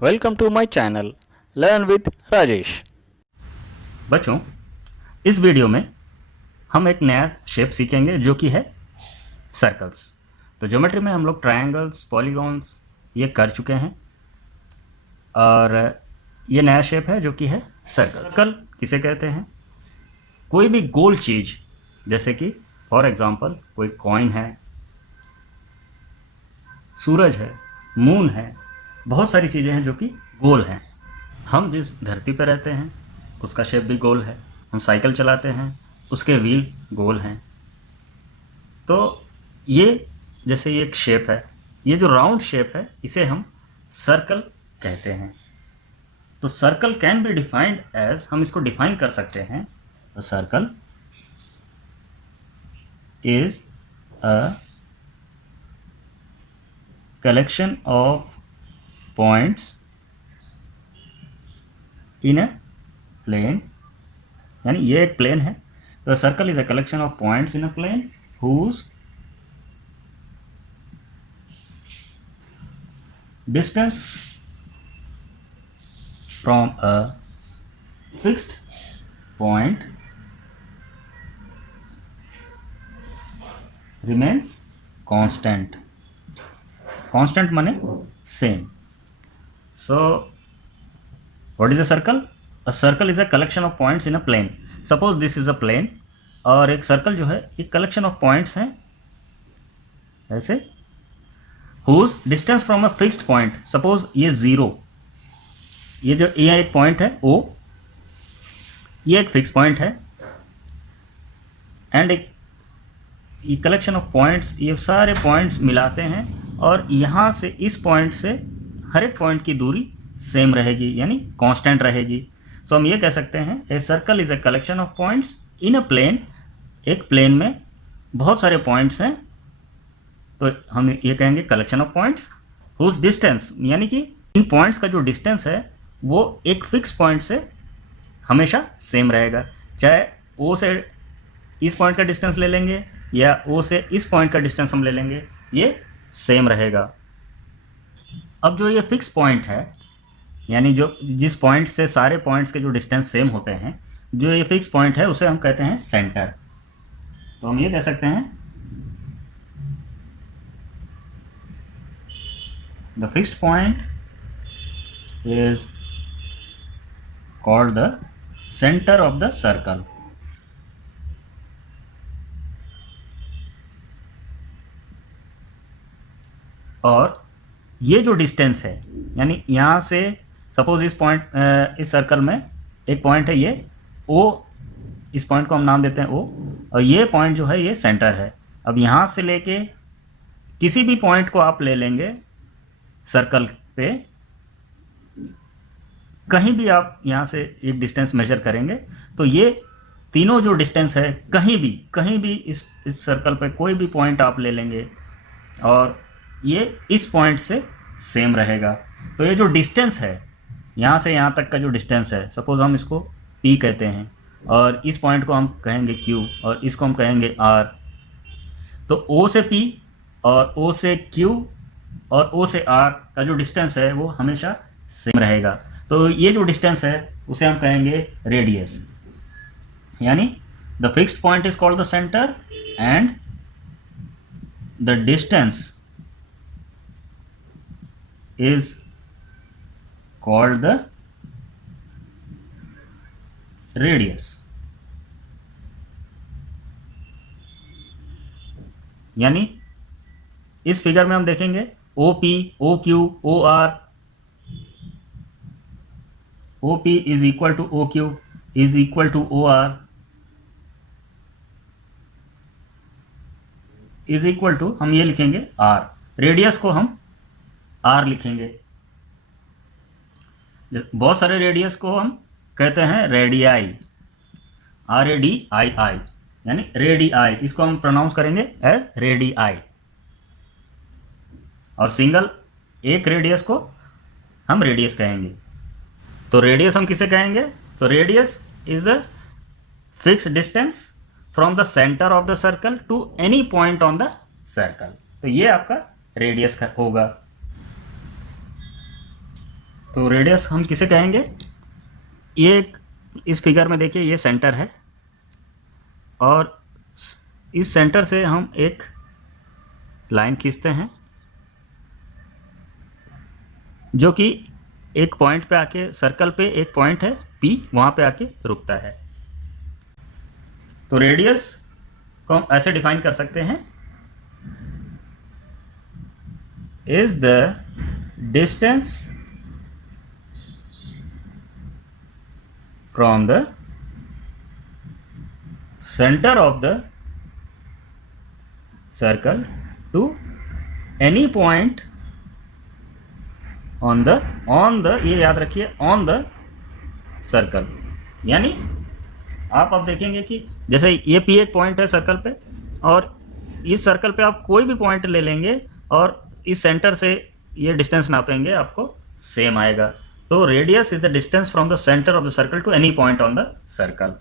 Welcome to my channel learn with Rajesh. बच्चों, इस video में हम एक नया शेप सीखेंगे जो कि है सर्कल्स। तो ज्योमेट्री में हम लोग ट्रायंगल्स, पॉलीगॉन्स ये कर चुके हैं और ये नया शेप है जो कि है सर्कल। सर्कल किसे कहते हैं? कोई भी गोल चीज़, जैसे कि फॉर एग्जांपल कोई कॉइन है, सूरज है, मून है, बहुत सारी चीज़ें हैं जो कि गोल हैं। हम जिस धरती पर रहते हैं उसका शेप भी गोल है। हम साइकिल चलाते हैं, उसके व्हील गोल हैं। तो ये जैसे ये एक शेप है, ये जो राउंड शेप है इसे हम सर्कल कहते हैं। तो circle can be defined as, हम इसको डिफाइन कर सकते हैं, circle is a collection of points in a plane, यानी ये एक प्लेन है। तो circle is a collection of points in a plane whose distance from a fixed point remains constant. Constant माने same. So what is a circle? A circle is a collection of points in a plane. Suppose this is a plane और एक circle जो है एक collection of points हैं ऐसे, whose distance from a fixed point, suppose ये zero, ये जो ये एक पॉइंट है O, ये एक फिक्स पॉइंट है, एंड एक ये कलेक्शन ऑफ पॉइंट्स, ये सारे पॉइंट्स मिलाते हैं और यहाँ से इस पॉइंट से हर एक पॉइंट की दूरी सेम रहेगी, यानी कांस्टेंट रहेगी। सो हम ये कह सकते हैं a circle is a collection of points in a plane. एक प्लेन में बहुत सारे पॉइंट्स हैं तो हम ये कहेंगे collection of points whose distance, यानी कि इन पॉइंट्स का जो डिस्टेंस है वो एक फिक्स पॉइंट से हमेशा सेम रहेगा। चाहे ओ से इस पॉइंट का डिस्टेंस ले लेंगे या ओ से इस पॉइंट का डिस्टेंस हम ले लेंगे, ये सेम रहेगा। अब जो ये फिक्स पॉइंट है, यानी जो जिस पॉइंट से सारे पॉइंट्स के जो डिस्टेंस सेम होते हैं, जो ये फिक्स पॉइंट है उसे हम कहते हैं सेंटर। तो हम ये कह सकते हैं the fixed point is called the centre of the circle. और ये जो डिस्टेंस है, यानी यहाँ से सपोज इस पॉइंट, इस सर्कल में एक पॉइंट है ये O, इस पॉइंट को हम नाम देते हैं O, और ये पॉइंट जो है ये सेंटर है। अब यहाँ से लेके किसी भी पॉइंट को आप ले लेंगे सर्कल पे, कहीं भी आप यहाँ से एक डिस्टेंस मेजर करेंगे तो ये तीनों जो डिस्टेंस है कहीं भी इस सर्कल पे कोई भी पॉइंट आप ले लेंगे और ये इस पॉइंट से सेम रहेगा। तो ये जो डिस्टेंस है यहाँ से यहाँ तक का जो डिस्टेंस है, सपोज हम इसको P कहते हैं और इस पॉइंट को हम कहेंगे Q और इसको हम कहेंगे R। तो O से P और O से Q और O से R का जो डिस्टेंस है वो हमेशा सेम रहेगा। तो ये जो डिस्टेंस है उसे हम कहेंगे रेडियस, यानी the fixed point is called the centre and the distance is called the radius। यानी इस फिगर में हम देखेंगे OP, OQ, OR, OP is equal to OQ is equal to OR is equal to, हम ये लिखेंगे R, radius को हम R लिखेंगे। बहुत सारे रेडियस को हम कहते हैं रेडियाई, RADII, यानी रेडियाई, इसको हम प्रोनाउंस करेंगे एज रेडियाई। और सिंगल एक रेडियस को हम रेडियस कहेंगे। तो रेडियस हम किसे कहेंगे? तो radius is the fix distance from the centre of the circle to any point on the circle. तो ये आपका रेडियस होगा। तो रेडियस हम किसे कहेंगे, ये एक इस फिगर में देखिए ये सेंटर है और इस सेंटर से हम एक लाइन खींचते हैं जो कि एक पॉइंट पे आके, सर्कल पे एक पॉइंट है P, वहाँ पे आके रुकता है। तो रेडियस को हम ऐसे डिफाइन कर सकते हैं, is the distance from the centre of the circle to any point on the ये याद रखिए, ऑन द सर्कल। यानी आप अब देखेंगे कि जैसे ये P एक पॉइंट है सर्कल पे, और इस सर्कल पे आप कोई भी पॉइंट ले लेंगे और इस सेंटर से ये डिस्टेंस नापेंगे, आपको सेम आएगा। तो radius is the distance from the centre of the circle to any point on the circle.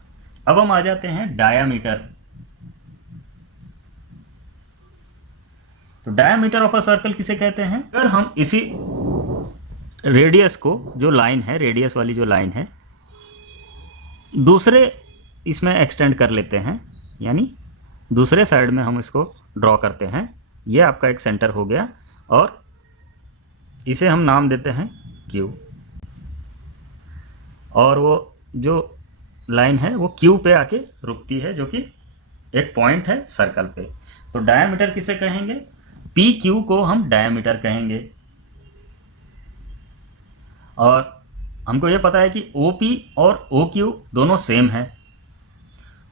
अब हम आ जाते हैं डायामीटर। तो डायामीटर ऑफ अ सर्कल किसे कहते हैं, अगर हम इसी रेडियस को, जो लाइन है, रेडियस वाली जो लाइन है, दूसरे इसमें एक्सटेंड कर लेते हैं, यानी दूसरे साइड में हम इसको ड्रॉ करते हैं। ये आपका एक सेंटर हो गया और इसे हम नाम देते हैं Q, और वो जो लाइन है वो Q पे आके रुकती है, जो कि एक पॉइंट है सर्कल पे। तो डायामीटर किसे कहेंगे, PQ को हम डायामीटर कहेंगे। और हमको ये पता है कि OP और OQ दोनों सेम है,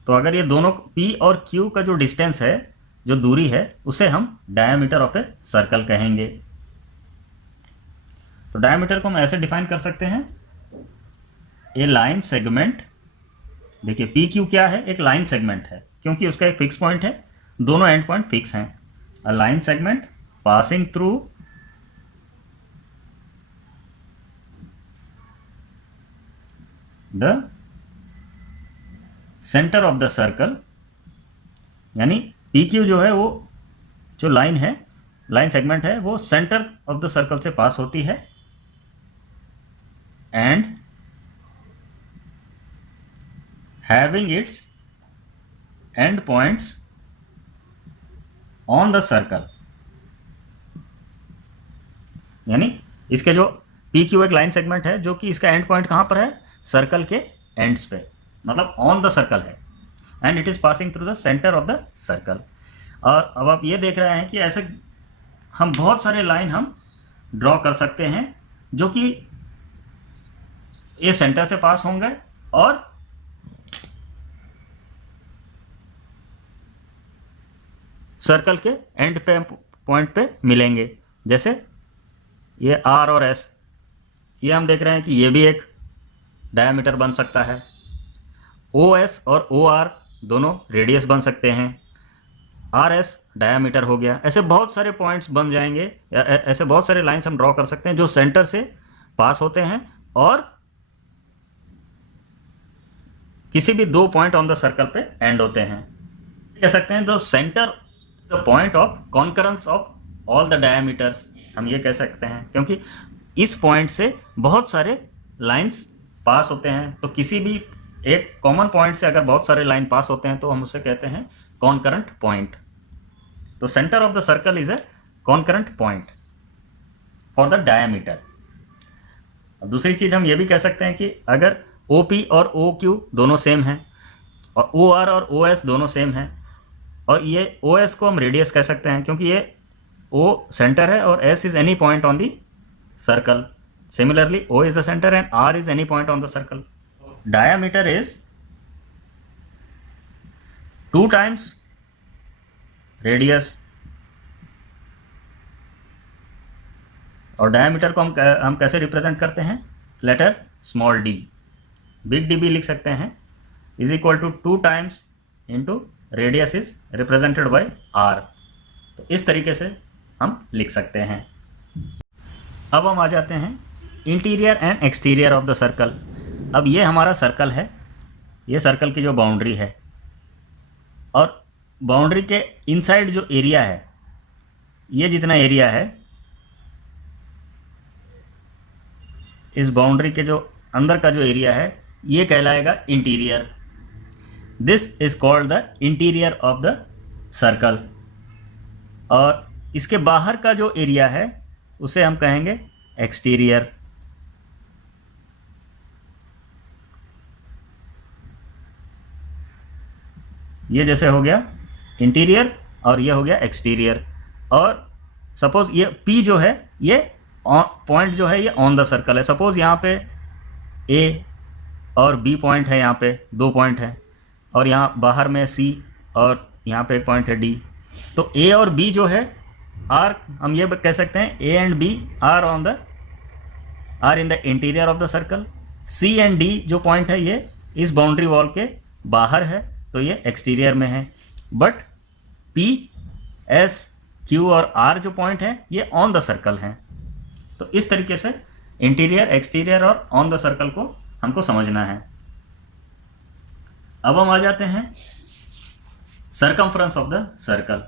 तो अगर ये दोनों P और Q का जो डिस्टेंस है, जो दूरी है, उसे हम डायामीटर ऑफ ए सर्कल कहेंगे। तो डायामीटर को हम ऐसे डिफाइन कर सकते हैं, ए लाइन सेगमेंट। देखिए PQ क्या है, एक लाइन सेगमेंट है, क्योंकि उसका एक फिक्स पॉइंट है, दोनों एंड पॉइंट फिक्स हैं। A line segment passing through the centre of the circle, यानी PQ जो है वो जो लाइन है, लाइन सेगमेंट है, वो सेंटर ऑफ द सर्कल से पास होती है and having its and points on the circle. यानी इसके जो PQ एक लाइन सेगमेंट है, जो कि इसका एंड पॉइंट कहाँ पर है, सर्कल के एंड्स पे, मतलब ऑन द सर्कल है, and it is passing through the centre of the circle. और अब आप ये देख रहे हैं कि ऐसे हम बहुत सारे लाइन हम ड्रॉ कर सकते हैं, जो कि ये सेंटर से पास होंगे और सर्कल के एंड पे पॉइंट पे मिलेंगे। जैसे ये R और S, ये हम देख रहे हैं कि ये भी एक डायामीटर बन सकता है। OS और OR दोनों रेडियस बन सकते हैं। RS डायामीटर हो गया। ऐसे बहुत सारे पॉइंट्स बन जाएंगे, या ऐसे बहुत सारे लाइंस हम ड्रॉ कर सकते हैं जो सेंटर से पास होते हैं और किसी भी दो पॉइंट ऑन द सर्कल पे एंड होते हैं। कह सकते हैं the centre the point of concurrence of all the diameters, हम ये कह सकते हैं, क्योंकि इस पॉइंट से बहुत सारे लाइंस पास होते हैं। तो किसी भी एक कॉमन पॉइंट से अगर बहुत सारे लाइन पास होते हैं तो हम उसे कहते हैं कॉन्करेंट पॉइंट। तो centre of the circle is A concurrent point for the diameter. दूसरी चीज हम ये भी कह सकते हैं कि अगर OP और OQ दोनों सेम हैं और OR और OS दोनों सेम हैं, और ये OS को हम रेडियस कह सकते हैं, क्योंकि ये O सेंटर है और S is any point on the circle. Similarly, O is the center and R is any point on the circle. Diameter is 2 times radius, और डायमीटर को हम कैसे रिप्रेजेंट करते हैं, letter small d, big D भी लिख सकते हैं, is equal to 2 times into radius is represented by R। तो इस तरीके से हम लिख सकते हैं। अब हम आ जाते हैं interior and exterior of the circle. अब ये हमारा सर्कल है, ये सर्कल की जो बाउंड्री है, और बाउंड्री के इनसाइड जो एरिया है, ये जितना एरिया है इस बाउंड्री के जो अंदर का जो एरिया है ये कहलाएगा interior. This is called the interior of the circle. और इसके बाहर का जो एरिया है उसे हम कहेंगे एक्सटीरियर। ये जैसे हो गया इंटीरियर और ये हो गया एक्सटीरियर। और सपोज ये P जो है ये पॉइंट जो है ये ऑन द सर्कल है। सपोज यहाँ पे A और B पॉइंट है, यहाँ पे 2 पॉइंट है, और यहाँ बाहर में C और यहाँ पे एक पॉइंट है D। तो A और B जो है आर, हम ये कह सकते हैं A and B are in the interior of the circle. C and D जो पॉइंट है ये इस बाउंड्री वॉल के बाहर है, तो ये एक्सटीरियर में है। बट P, S, Q और R जो पॉइंट है ये ऑन द सर्कल हैं। तो इस तरीके से इंटीरियर, एक्सटीरियर और ऑन द सर्कल को हमको समझना है। अब हम आ जाते हैं circumference of the circle.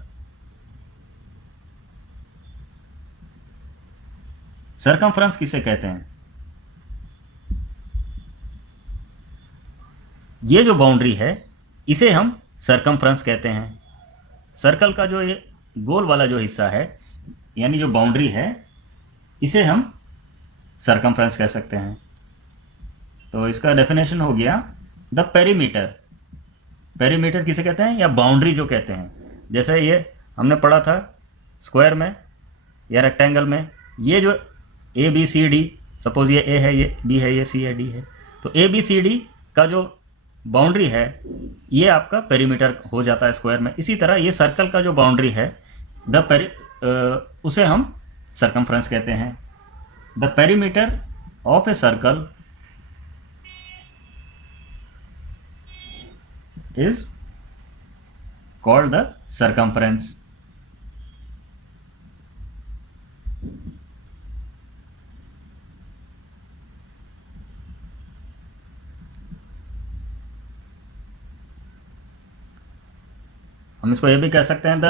Circumference किसे कहते हैं? ये जो बाउंड्री है इसे हम सरकमफ्रेंस कहते हैं। सर्कल का जो ये गोल वाला जो हिस्सा है यानी जो बाउंड्री है इसे हम सरकमफ्रेंस कह सकते हैं। तो इसका डेफिनेशन हो गया द पेरीमीटर। पेरीमीटर किसे कहते हैं या बाउंड्री जो कहते हैं। जैसे ये हमने पढ़ा था स्क्वायर में या रेक्टेंगल में, ये जो A B C D, suppose ये ए है, ये बी है, ये सी है, डी है, तो ए बी सी डी का जो बाउंड्री है ये आपका पेरीमीटर हो जाता है स्क्वायर में। इसी तरह ये सर्कल का जो बाउंड्री है उसे हम सरकमफ्रेंस कहते हैं। The perimeter of a circle is called the circumference। हम इसको ये भी कह सकते हैं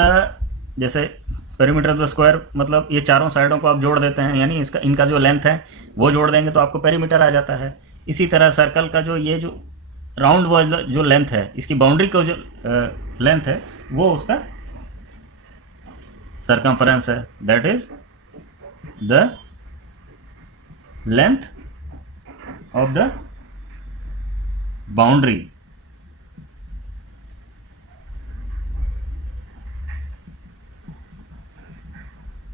जैसे पेरीमीटर ऑफ द स्क्वायर मतलब ये चारों साइडों को आप जोड़ देते हैं, यानी इसका इनका जो लेंथ है वो जोड़ देंगे तो आपको पेरीमीटर आ जाता है। इसी तरह सर्कल का जो ये जो राउंड वाला जो लेंथ है, इसकी बाउंड्री का जो लेंथ है वो उसका सरकमफ्रेंस है। That is the length of the boundary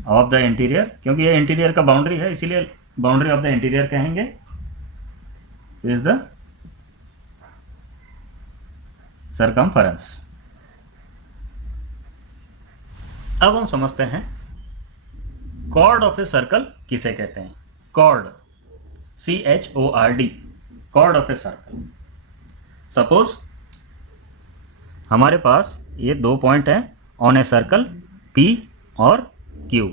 of the interior. क्योंकि ये इंटीरियर का बाउंड्री है इसीलिए बाउंड्री ऑफ द इंटीरियर कहेंगे। Is the circumference. अब हम समझते हैं कॉर्ड ऑफ ए सर्कल किसे कहते हैं। Cord, CHORD, cord of a circle. Suppose हमारे पास ये 2 पॉइंट हैं ऑन ए सर्कल P और Q।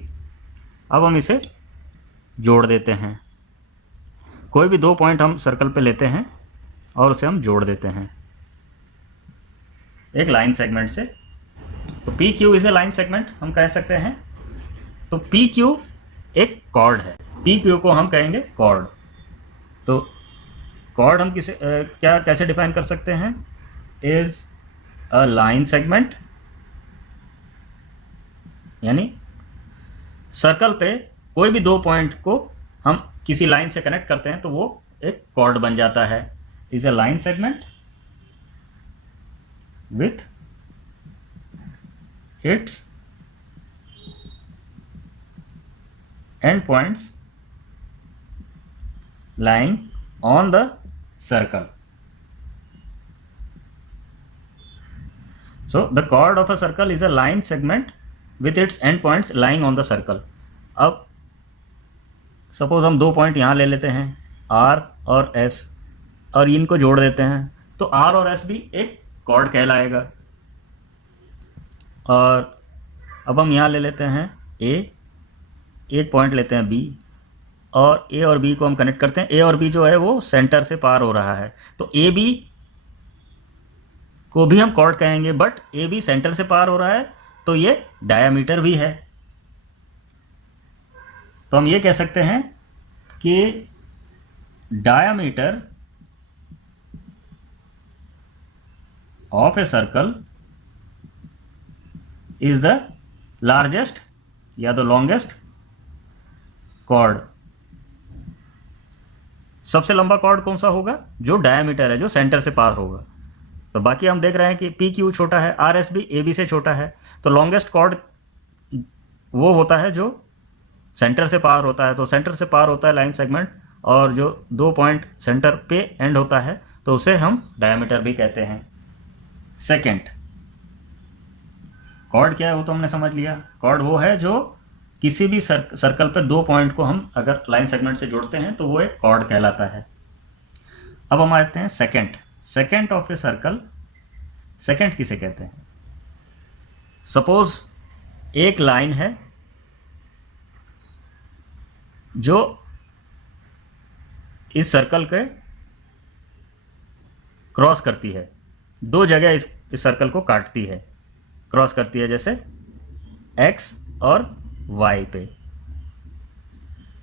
अब हम इसे जोड़ देते हैं। कोई भी 2 पॉइंट हम सर्कल पे लेते हैं और उसे हम जोड़ देते हैं एक लाइन सेगमेंट से। तो P Q is a line segment हम कह सकते हैं। तो पी क्यू एक कॉर्ड है, पी क्यू को हम कहेंगे कॉर्ड। तो कॉर्ड हम किसे क्या कैसे डिफाइन कर सकते हैं? इज अ लाइन सेगमेंट, यानी सर्कल पे कोई भी 2 पॉइंट को हम किसी लाइन से कनेक्ट करते हैं तो वो एक कॉर्ड बन जाता है। Is a line segment with its endpoints lying on the circle. So the chord of a circle is a line segment with its endpoints lying on the circle. अब सपोज हम 2 पॉइंट यहाँ ले लेते हैं R और S और इनको जोड़ देते हैं तो R और S भी एक कॉर्ड कहलाएगा। और अब हम यहाँ ले लेते हैं A, एक पॉइंट लेते हैं B और A और B को हम कनेक्ट करते हैं। A और B जो है वो सेंटर से पार हो रहा है तो AB को भी हम कॉर्ड कहेंगे, बट AB सेंटर से पार हो रहा है तो ये डायामीटर भी है। तो हम ये कह सकते हैं कि diameter of a circle is the largest या the longest chord। सबसे लंबा कॉर्ड कौन सा होगा? जो डायमीटर है, जो सेंटर से पार होगा। तो बाकी हम देख रहे हैं कि पी क्यू छोटा है, आर एस भी ए बी से छोटा है, तो लॉन्गेस्ट कॉर्ड वो होता है जो सेंटर से पार होता है। तो सेंटर से पार होता है लाइन सेगमेंट, और जो 2 पॉइंट सेंटर पे एंड होता है तो उसे हम डायमीटर भी कहते हैं। सेकेंड, कॉर्ड क्या है वो तो हमने समझ लिया। कॉर्ड वो है जो किसी भी सर्कल पे 2 पॉइंट को हम अगर लाइन सेगमेंट से जोड़ते हैं तो वो एक कॉर्ड कहलाता है। अब हम आते हैं second. Second of a circle, second किसे कहते हैं? सपोज एक लाइन है जो इस सर्कल के क्रॉस करती है, 2 जगह इस सर्कल को काटती है, क्रॉस करती है, जैसे x और y पे।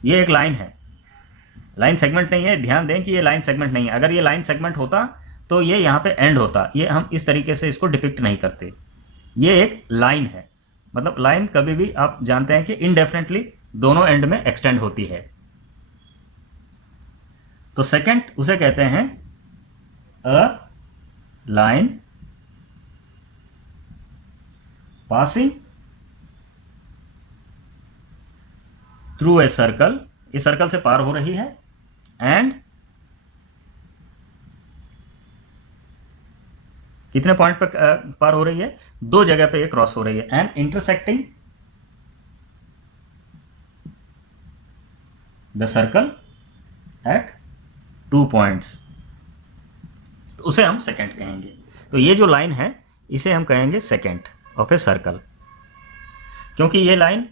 ये एक लाइन है, लाइन सेगमेंट नहीं है। ध्यान दें कि ये लाइन सेगमेंट नहीं है। अगर ये लाइन सेगमेंट होता तो ये यहाँ पे एंड होता। ये हम इस तरीके से इसको डिपिक्ट नहीं करते। ये एक लाइन है, मतलब लाइन कभी भी आप जानते हैं कि इनडेफिनेटली दोनों एंड में एक्सटेंड होती है। तो सेकंड उसे कहते हैं a line passing through a circle, इस सर्कल से पार हो रही है, एंड कितने पॉइंट पर पार हो रही है? 2 जगह पे ये क्रॉस हो रही है, and intersecting the circle eight 2 points, तो उसे हम सेकेंड कहेंगे। तो ये जो लाइन है इसे हम कहेंगे सेकेंड ऑफ ए सर्कल, क्योंकि ये लाइन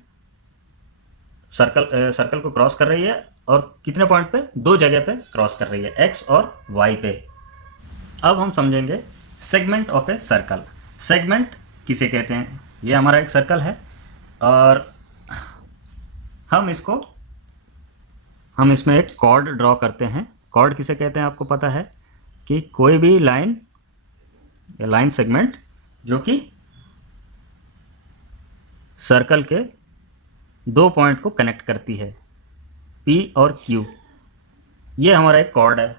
सर्कल को क्रॉस कर रही है, और कितने पॉइंट पे? 2 जगह पे क्रॉस कर रही है, एक्स और वाई पे। अब हम समझेंगे segment of a circle. Segment किसे कहते हैं? ये हमारा एक सर्कल है और हम इसमें एक कॉर्ड ड्रॉ करते हैं। कॉर्ड किसे कहते हैं आपको पता है कि कोई भी लाइन या लाइन सेगमेंट जो कि सर्कल के 2 पॉइंट को कनेक्ट करती है, P और Q। ये हमारा एक कॉर्ड है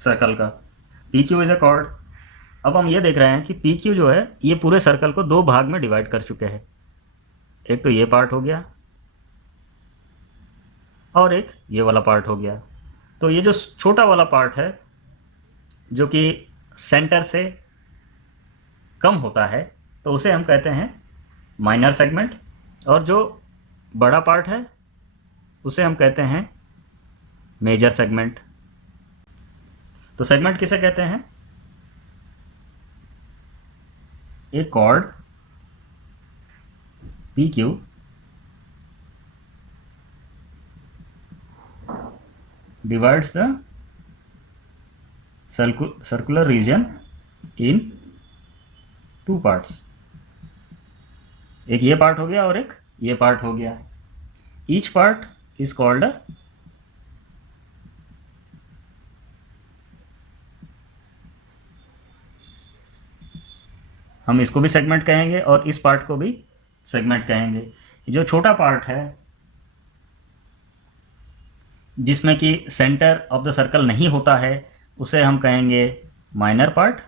सर्कल का, PQ इज ए कॉर्ड। अब हम ये देख रहे हैं कि PQ जो है ये पूरे सर्कल को 2 भाग में डिवाइड कर चुके हैं। एक तो ये पार्ट हो गया और एक ये वाला पार्ट हो गया। तो ये जो छोटा वाला पार्ट है जो कि सेंटर से कम होता है तो उसे हम कहते हैं माइनर सेगमेंट, और जो बड़ा पार्ट है उसे हम कहते हैं मेजर सेगमेंट। तो सेगमेंट किसे कहते हैं? एक cord PQ divides the circular region in 2 parts। एक ये पार्ट हो गया और एक ये पार्ट हो गया। ईच पार्ट इज कॉल्ड हम इसको भी सेगमेंट कहेंगे और इस पार्ट को भी सेगमेंट कहेंगे। जो छोटा पार्ट है जिसमें कि सेंटर ऑफ द सर्कल नहीं होता है उसे हम कहेंगे माइनर पार्ट,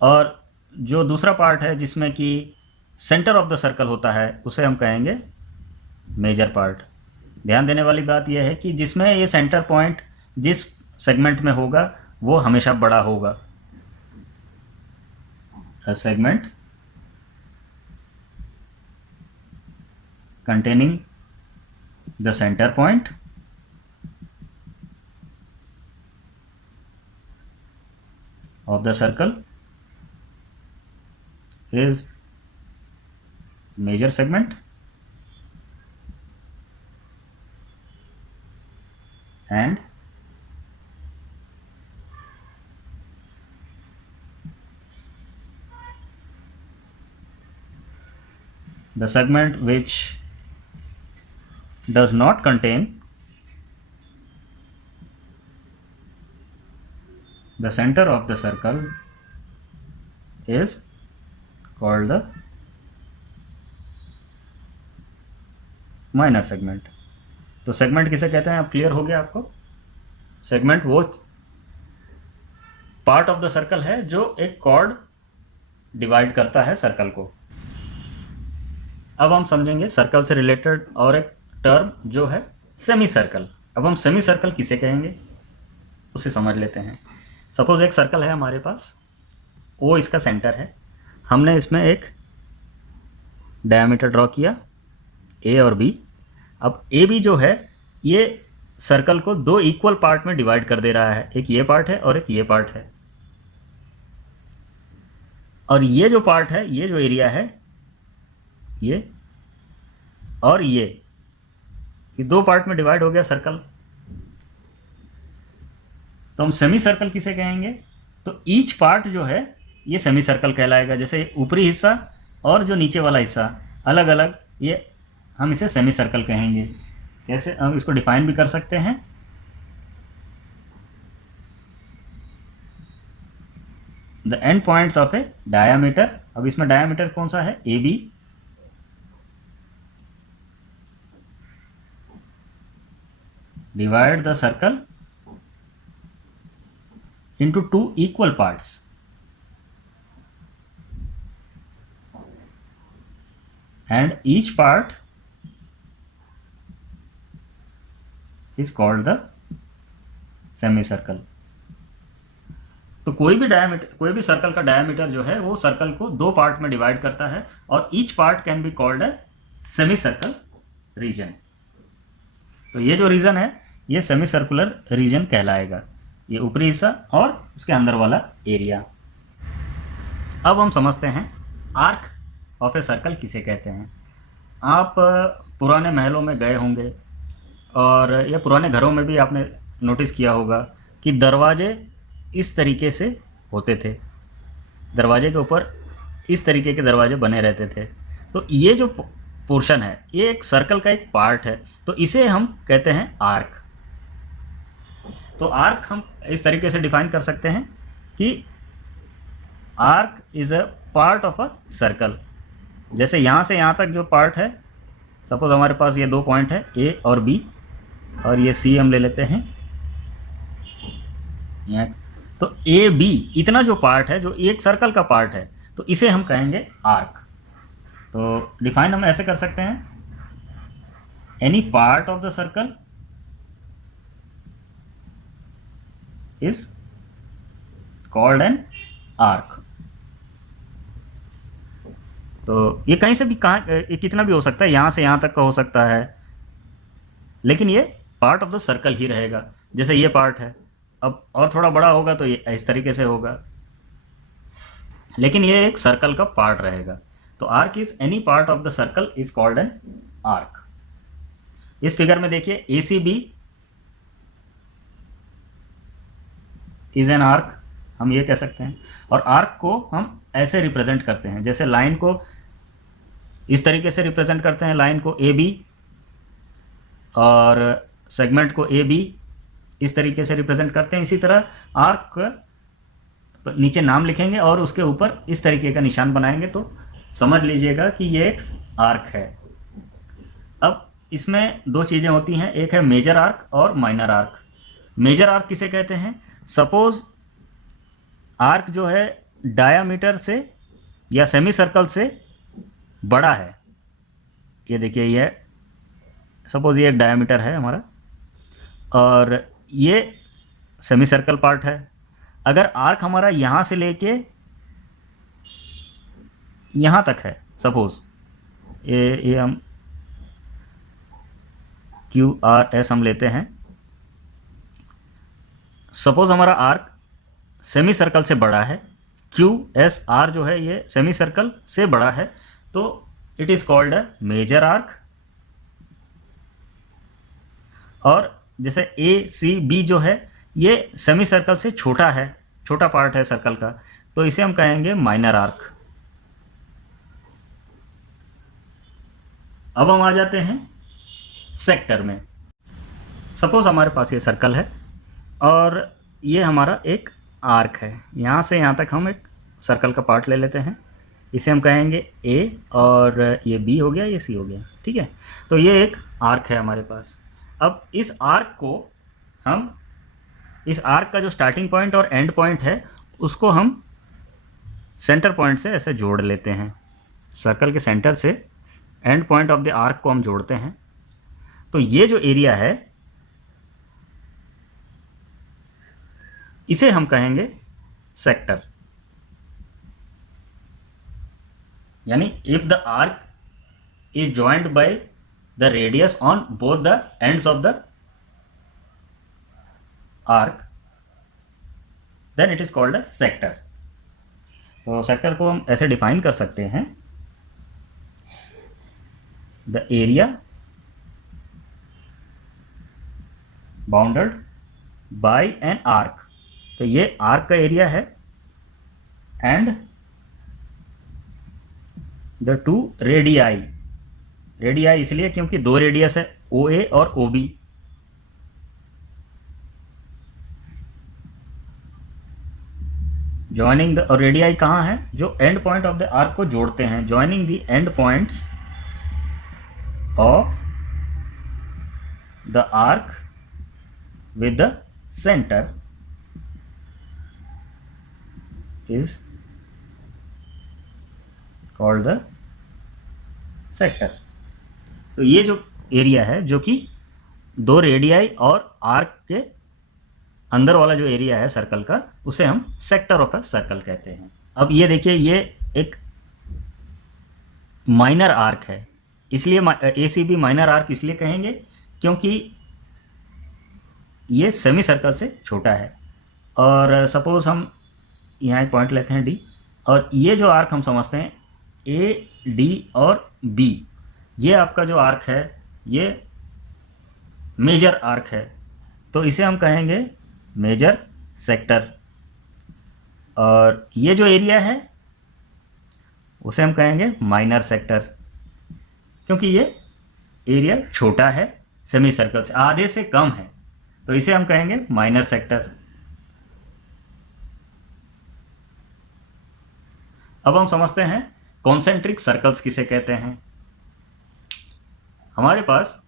और जो दूसरा पार्ट है जिसमें कि सेंटर ऑफ द सर्कल होता है उसे हम कहेंगे मेजर पार्ट। ध्यान देने वाली बात यह है कि जिसमें ये सेंटर पॉइंट जिस सेगमेंट में होगा वो हमेशा बड़ा होगा। A segment containing the center point of the circle is major segment, and the segment which does not contain the centre of the circle is called the minor segment. तो segment किसे कहते हैं, अब क्लियर हो गया आपको। Segment वो part of the circle है जो एक कॉर्ड डिवाइड करता है सर्कल को। अब हम समझेंगे सर्कल से रिलेटेड और एक टर्म जो है सेमी सर्कल। अब हम सेमी सर्कल किसे कहेंगे उसे समझ लेते हैं। सपोज एक सर्कल है हमारे पास, वो इसका सेंटर है, हमने इसमें एक डायमीटर ड्रॉ किया ए और बी। अब ए बी जो है ये सर्कल को दो इक्वल पार्ट में डिवाइड कर दे रहा है, एक ये पार्ट है और एक ये पार्ट है। और ये जो पार्ट है, ये जो एरिया है, ये और ये दो पार्ट में डिवाइड हो गया सर्कल। तो हम सेमी सर्कल किसे कहेंगे, तो ईच पार्ट जो है ये सेमी सर्कल कहलाएगा। जैसे ऊपरी हिस्सा और जो नीचे वाला हिस्सा अलग अलग, ये हम इसे सेमी सर्कल कहेंगे। कैसे हम इसको डिफाइन भी कर सकते हैं, the end points of a diameter. अब इसमें डायामीटर कौन सा है, A B, divide the circle into two equal parts and each part is called the semicircle। तो कोई भी डायमीटर, कोई भी सर्कल का डायमीटर जो है वो सर्कल को दो पार्ट में डिवाइड करता है और each part can be called a semi circle region. तो ये जो रीजन है ये सेमी सर्कुलर रीजन कहलाएगा, ये ऊपरी हिस्सा और उसके अंदर वाला एरिया। अब हम समझते हैं आर्क ऑफ ए सर्कल किसे कहते हैं। आप पुराने महलों में गए होंगे और या पुराने घरों में भी आपने नोटिस किया होगा कि दरवाजे इस तरीके से होते थे, दरवाजे के ऊपर इस तरीके के दरवाजे बने रहते थे। तो ये जो पोर्शन है ये एक सर्कल का एक पार्ट है, तो इसे हम कहते हैं आर्क। तो आर्क हम इस तरीके से डिफाइन कर सकते हैं कि arc is a part of a circle. जैसे यहाँ से यहाँ तक जो पार्ट है, सपोज हमारे पास ये दो पॉइंट है ए और बी और ये सी हम ले लेते हैं, तो ए बी इतना जो पार्ट है, जो एक सर्कल का पार्ट है, तो इसे हम कहेंगे आर्क। तो डिफाइन हम ऐसे कर सकते हैं, any part of the circle is called an arc। तो ये कहीं से भी ये कितना भी हो सकता है, यहाँ से यहाँ तक का हो सकता है, लेकिन ये पार्ट ऑफ द सर्कल ही रहेगा। जैसे ये पार्ट है, अब और थोड़ा बड़ा होगा तो ये इस तरीके से होगा, लेकिन ये एक सर्कल का पार्ट रहेगा। तो arc is any part of the circle is called an arc. इस फिगर में देखिए A C B is an arc, हम ये कह सकते हैं। और आर्क को हम ऐसे रिप्रेजेंट करते हैं, जैसे लाइन को इस तरीके से रिप्रेजेंट करते हैं, लाइन को ए बी, और सेगमेंट को ए बी इस तरीके से रिप्रेजेंट करते हैं। इसी तरह आर्क नीचे नाम लिखेंगे और उसके ऊपर इस तरीके का निशान बनाएंगे, तो समझ लीजिएगा कि ये एक आर्क है। अब इसमें दो चीज़ें होती हैं, एक है मेजर आर्क और माइनर आर्क। मेजर आर्क किसे कहते हैं, सपोज आर्क जो है डायामीटर से या सेमी सर्कल से बड़ा है। ये देखिए, ये सपोज ये एक डायामीटर है हमारा और ये सेमी सर्कल पार्ट है। अगर आर्क हमारा यहाँ से लेके यहाँ तक है, सपोज ये हम क्यू आर एस हम लेते हैं, सपोज हमारा आर्क सेमी सर्कल से बड़ा है, क्यू एस आर जो है ये सेमी सर्कल से बड़ा है, तो it is called a major arc. और जैसे ए सी बी जो है ये सेमी सर्कल से छोटा है, छोटा पार्ट है सर्कल का, तो इसे हम कहेंगे माइनर आर्क। अब हम आ जाते हैं सेक्टर में। सपोज हमारे पास ये सर्कल है और ये हमारा एक आर्क है, यहाँ से यहाँ तक हम एक सर्कल का पार्ट ले लेते हैं, इसे हम कहेंगे ए, और ये बी हो गया, ये सी हो गया, ठीक है। तो ये एक आर्क है हमारे पास। अब इस आर्क का जो स्टार्टिंग पॉइंट और एंड पॉइंट है उसको हम सेंटर पॉइंट से ऐसे जोड़ लेते हैं। सर्कल के सेंटर से and point of the arc को हम जोड़ते हैं। तो ये जो एरिया है इसे हम कहेंगे सेक्टर, यानी if the arc is joined by the radius on both the ends of the arc then it is called a sector. तो सेक्टर को हम ऐसे डिफाइन कर सकते हैं, the area bounded by an arc. तो ये आर्क का एरिया है and the two radii, radii इसलिए क्योंकि दो रेडियस है, ओ ए और ओ बी। ज्वाइनिंग द, और रेडियाई कहाँ है, जो end point of the arc को जोड़ते हैं। Joining the end points of the arc with the center is called the sector। तो ये जो एरिया है जो कि दो रेडियाई और आर्क के अंदर वाला जो एरिया है सर्कल का, उसे हम सेक्टर ऑफ अ सर्कल कहते हैं। अब ये देखिए, ये एक माइनर आर्क है, इसलिए ACB माइनर आर्क इसलिए कहेंगे क्योंकि ये सेमी सर्कल से छोटा है। और सपोज हम यहाँ एक पॉइंट लेते हैं D, और ये जो आर्क हम समझते हैं AD और B, ये आपका जो आर्क है ये मेजर आर्क है, तो इसे हम कहेंगे मेजर सेक्टर। और ये जो एरिया है उसे हम कहेंगे माइनर सेक्टर, क्योंकि ये एरिया छोटा है, सेमी सर्कल से आधे से कम है, तो इसे हम कहेंगे माइनर सेक्टर। अब हम समझते हैं कॉन्सेंट्रिक सर्कल्स किसे कहते हैं। हमारे पास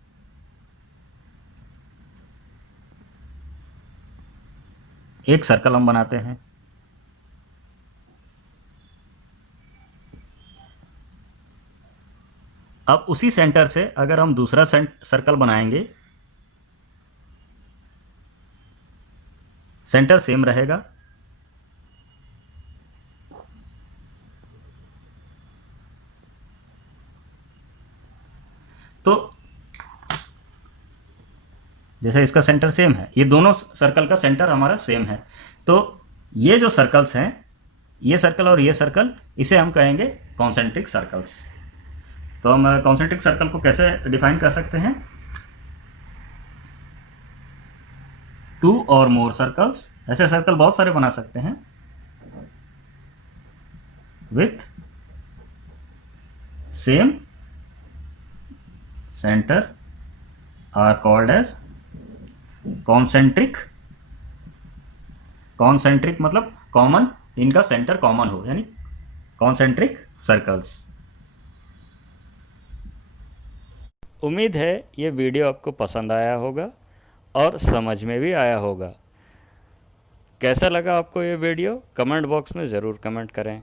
एक सर्कल हम बनाते हैं, अब उसी सेंटर से अगर हम दूसरा सर्कल बनाएंगे, सेंटर सेम रहेगा, तो जैसे इसका सेंटर सेम है, ये दोनों सर्कल का सेंटर हमारा सेम है, तो ये जो सर्कल्स हैं, ये सर्कल और ये सर्कल, इसे हम कहेंगे कॉन्सेंट्रिक सर्कल्स। तो हम कॉन्सेंट्रिक सर्कल को कैसे डिफाइन कर सकते हैं, टू और मोर सर्कल्स, ऐसे सर्कल बहुत सारे बना सकते हैं, with same centre are called as concentric. Concentric मतलब कॉमन, इनका सेंटर कॉमन हो, यानी कॉन्सेंट्रिक सर्कल्स। उम्मीद है ये वीडियो आपको पसंद आया होगा और समझ में भी आया होगा। कैसा लगा आपको ये वीडियो, कमेंट बॉक्स में ज़रूर कमेंट करें।